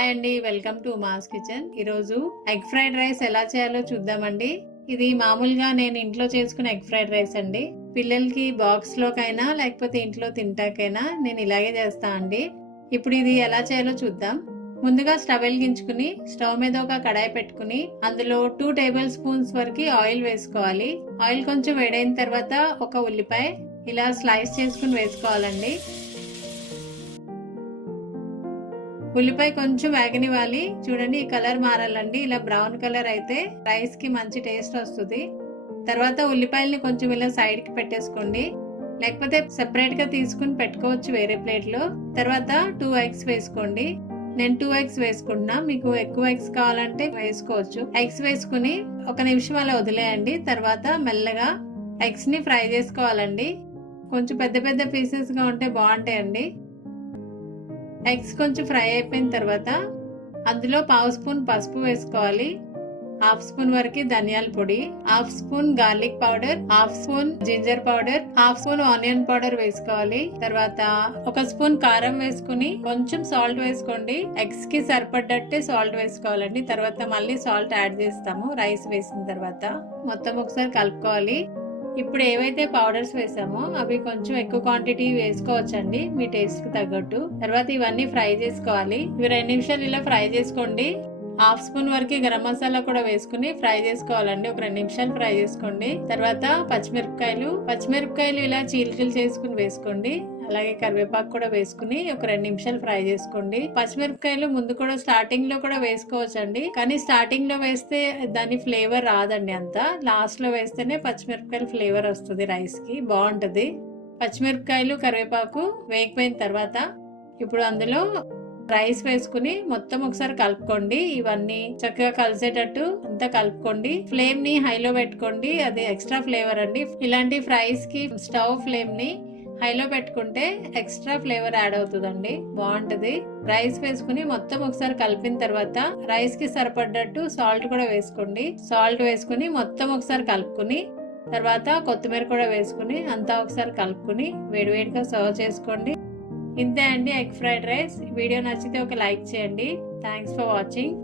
Hi అండి welcome to mass kitchen. ఈరోజు egg fried rice ఎలా చేయాలో చూద్దామండి. ఇది మామూలుగా నేను ఇంట్లో చేసుకునే ఎగ్ ఫ్రైడ్ రైస్ అండి. పిల్లలకి బాక్స్ లోకైనా లేకపోతే ఇంట్లో తింటాకైనా నేను ఇలాగే చేస్తా అండి. ఇప్పుడు ఇది ఎలా చేయాలో చూద్దాం. ముందుగా స్టవ్ వెలిగించుకుని స్టవ్ మీద ఒక కడాయి పెట్టుకుని అందులో టూ టేబుల్ స్పూన్స్ వరకు ఆయిల్ వేసుకోవాలి. ఆయిల్ కొంచెం వేడైన తర్వాత ఒక ఉల్లిపాయ ఇలా స్లైస్ చేసుకుని వేసుకోవాలండి. ఉల్లిపాయ కొంచెం వేగనివ్వాలి. చూడండి ఈ కలర్ మారాలండి. ఇలా బ్రౌన్ కలర్ అయితే రైస్కి మంచి టేస్ట్ వస్తుంది. తర్వాత ఉల్లిపాయల్ని కొంచెం ఇలా సైడ్కి పెట్టేసుకోండి. లేకపోతే సెపరేట్గా తీసుకుని పెట్టుకోవచ్చు వేరే ప్లేట్లో. తర్వాత టూ ఎగ్స్ వేసుకోండి. నేను టూ ఎగ్స్ వేసుకుంటున్నా. మీకు ఎక్కువ ఎగ్స్ కావాలంటే వేసుకోవచ్చు. ఎగ్స్ వేసుకుని ఒక నిమిషం అలా వదిలేయండి. తర్వాత మెల్లగా ఎగ్స్ని ఫ్రై చేసుకోవాలండి. కొంచెం పెద్ద పెద్ద పీసెస్గా ఉంటే బాగుంటాయండి. ఎగ్స్ కొంచెం ఫ్రై అయిపోయిన తర్వాత అందులో పావు స్పూన్ పసుపు వేసుకోవాలి. హాఫ్ స్పూన్ వరకు ధనియాల పొడి half spoon garlic powder half spoon ginger powder half spoon onion powder వేసుకోవాలి. తర్వాత ఒక స్పూన్ కారం వేసుకుని కొంచెం సాల్ట్ వేసుకోండి. ఎగ్స్కి సరిపడ్డట్టే సాల్ట్ వేసుకోవాలండి. తర్వాత మళ్ళీ సాల్ట్ యాడ్ చేస్తాము రైస్ వేసిన తర్వాత. మొత్తం ఒకసారి కలుపుకోవాలి. ఇప్పుడు ఏవైతే పౌడర్స్ వేసామో అవి కొంచెం ఎక్కువ క్వాంటిటీ వేసుకోవచ్చండి మీ టేస్ట్కి తగ్గట్టు. తర్వాత ఇవన్నీ ఫ్రై చేసుకోవాలి. ఇవి రెండు నిమిషాలు ఇలా ఫ్రై చేసుకోండి. హాఫ్ స్పూన్ వరకు గరం మసాలా కూడా వేసుకుని ఫ్రై చేసుకోవాలండి. ఒక రెండు నిమిషాలు ఫ్రై చేసుకోండి. తర్వాత పచ్చిమిరపకాయలు పచ్చిమిరపకాయలు ఇలా చీలికలు చేసుకుని వేసుకోండి. అలాగే కరివేపాకు కూడా వేసుకుని ఒక రెండు నిమిషాలు ఫ్రై చేసుకోండి. పచ్చిమిరపకాయలు ముందు కూడా స్టార్టింగ్లో కూడా వేసుకోవచ్చండి. కానీ స్టార్టింగ్లో వేస్తే దాని ఫ్లేవర్ రాదండి అంత. లాస్ట్లో వేస్తేనే పచ్చిమిరపకాయలు ఫ్లేవర్ వస్తుంది రైస్కి బాగుంటుంది. పచ్చిమిరపకాయలు కరివేపాకు వేగిపోయిన తర్వాత ఇప్పుడు అందులో రైస్ వేసుకుని మొత్తం ఒకసారి కలుపుకోండి. ఇవన్నీ చక్కగా కలిసేటట్టు అంతా కలుపుకోండి. ఫ్లేమ్ని హైలో పెట్టుకోండి. అది ఎక్స్ట్రా ఫ్లేవర్ అండి. ఇలాంటి ఫ్రైస్కి స్టవ్ ఫ్లేమ్ని హైలో పెట్టుకుంటే ఎక్స్ట్రా ఫ్లేవర్ యాడ్ అవుతుందండి. బాగుంటుంది. రైస్ వేసుకుని మొత్తం ఒకసారి కలిపిన తర్వాత రైస్కి సరిపడ్డట్టు సాల్ట్ కూడా వేసుకోండి. సాల్ట్ వేసుకుని మొత్తం ఒకసారి కలుపుకుని తర్వాత కొత్తిమీర కూడా వేసుకుని అంతా ఒకసారి కలుపుకుని వేడివేడిగా సర్వ్ చేసుకోండి. ఇంతే అండి ఎగ్ ఫ్రైడ్ రైస్. వీడియో నచ్చితే ఒక లైక్ చేయండి. Thanks for watching.